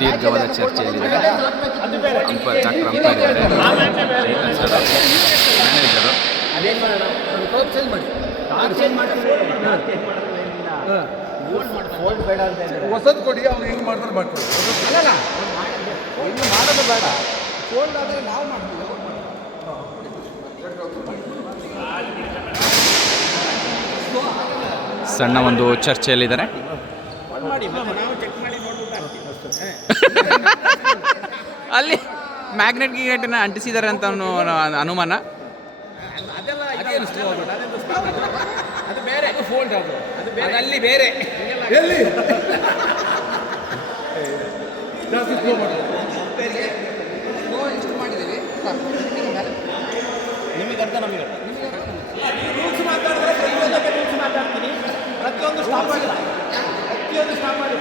ದೀರ್ಘವಾದ ಚರ್ಚೆಯಲ್ಲಿದೆ. Doctor umpire ಇದ್ದಾರೆ, manager. ಹೊಸದು ಕೊಡಿ, ಅವ್ರು ಹೆಂಗೆ ಮಾಡ್ತಾರೆ ಮಾಡ್ತಾರೆ. ಇನ್ನು ಮಾಡೋದು ಬೇಡ, ಫೋಲ್ಡ್ ಆದರೆ ನಾವು ಮಾಡ್ತೀವಿ. ಸಣ್ಣ ಒಂದು ಚರ್ಚೆಯಲ್ಲಿದ್ದಾರೆ. ಅಲ್ಲಿ ಮ್ಯಾಗ್ನೆಟ್ ಗಿಗ್ನೆಟ್ನ ಅಂಟಿಸಿದ್ದಾರೆ ಅಂತ ಅನುಮಾನ. ಅದು ಬೇರೆ, ಫೋಲ್ಡ್ ಅದು ಅಲ್ಲಿ ಬೇರೆ. ಎಲ್ಲಿ ಜಾಸ್ತಿ ಸ್ಲೋ ಮಾಡಿ ನಿಮಗೆ ಅರ್ಥ, ನಮಗೆ ರೂಲ್ಸ್ ಮಾತಾಡಿದ್ರೆ ಪ್ರತಿಯೊಂದಕ್ಕೆ ರೂಲ್ಸ್ ಮಾತಾಡ್ತೀನಿ. ಪ್ರತಿಯೊಂದು ಸ್ಟಾಪ್ ಮಾಡಿ, ಪ್ರತಿಯೊಂದು ಸ್ಟಾಪ್ ಮಾಡಿ.